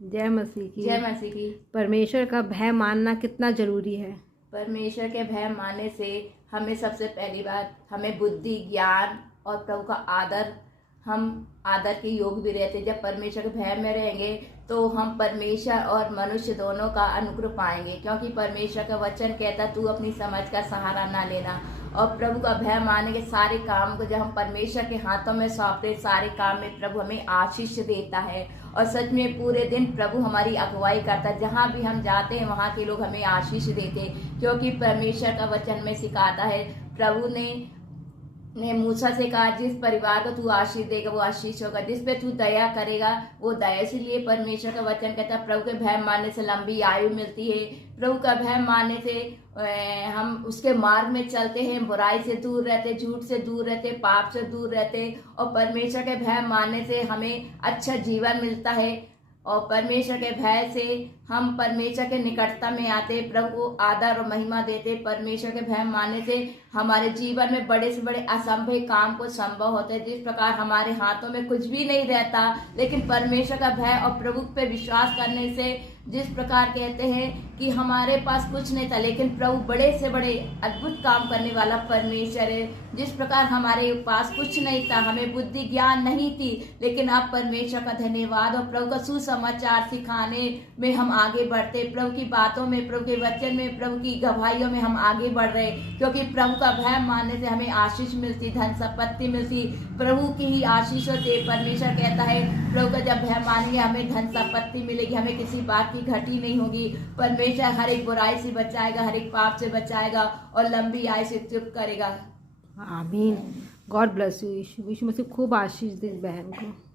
जय मसीह की। जय मसीह की। परमेश्वर का भय मानना कितना जरूरी है? परमेश्वर के भय मानने से हमें सबसे पहली बात हमें बुद्धि, ज्ञान और प्रभु का आदर, हम आदर के योग भी रहते। जब परमेश्वर के भय में रहेंगे तो हम परमेश्वर और मनुष्य दोनों का अनुग्रह पाएंगे, क्योंकि परमेश्वर का वचन कहता तू अपनी समझ का सहारा ना लेना। और प्रभु का भय मानने के सारे काम को जब हम परमेश्वर के हाथों में सौंपते, सारे काम में प्रभु हमें आशीष देता है। और सच में पूरे दिन प्रभु हमारी अगुवाई करता है। जहाँ भी हम जाते हैं वहाँ के लोग हमें आशीष देते, क्योंकि परमेश्वर का वचन में सिखाता है। प्रभु ने मूसा से कहा जिस परिवार को तू आशीष देगा वो आशीष होगा, जिस पे तू दया करेगा वो दया। इसलिए परमेश्वर का वचन कहता है प्रभु के भय मानने से लंबी आयु मिलती है। प्रभु का भय मानने से हम उसके मार्ग में चलते हैं, बुराई से दूर रहते, झूठ से दूर रहते, पाप से दूर रहते। और परमेश्वर के भय मानने से हमें अच्छा जीवन मिलता है। और परमेश्वर के भय से हम परमेश्वर के निकटता में आते, प्रभु को आदर और महिमा देते। परमेश्वर के भय मानने से हमारे जीवन में बड़े से बड़े असंभव काम को संभव होते हैं। जिस प्रकार हमारे हाथों में कुछ भी नहीं रहता, लेकिन परमेश्वर का भय और प्रभु पे विश्वास करने से जिस प्रकार कहते हैं कि हमारे पास कुछ नहीं था, लेकिन प्रभु बड़े से बड़े अद्भुत काम करने वाला परमेश्वर है। जिस प्रकार हमारे पास कुछ नहीं था, हमें बुद्धि ज्ञान नहीं थी, लेकिन आप परमेश्वर का धन्यवाद और प्रभु का सुसमाचार सिखाने में हम आगे बढ़ते, प्रभु की बातों में, प्रभु के वचन में, प्रभु की गवाहियों में हम आगे बढ़ रहे। क्योंकि प्रभु का भय मानने से हमें आशीष मिलती, धन संपत्ति मिलती, प्रभु की ही आशीषों से। परमेश्वर कहता है प्रभु का जब भय मानेंगे हमें धन संपत्ति मिलेगी, हमें किसी बात की घटी नहीं होगी। परमेश्वर हर एक बुराई से बचाएगा, हर एक पाप से बचाएगा और लंबी आयु से तृप्त करेगा। आमीन। God bless you. Yeshu Masih खूब आशीष दे बहन को।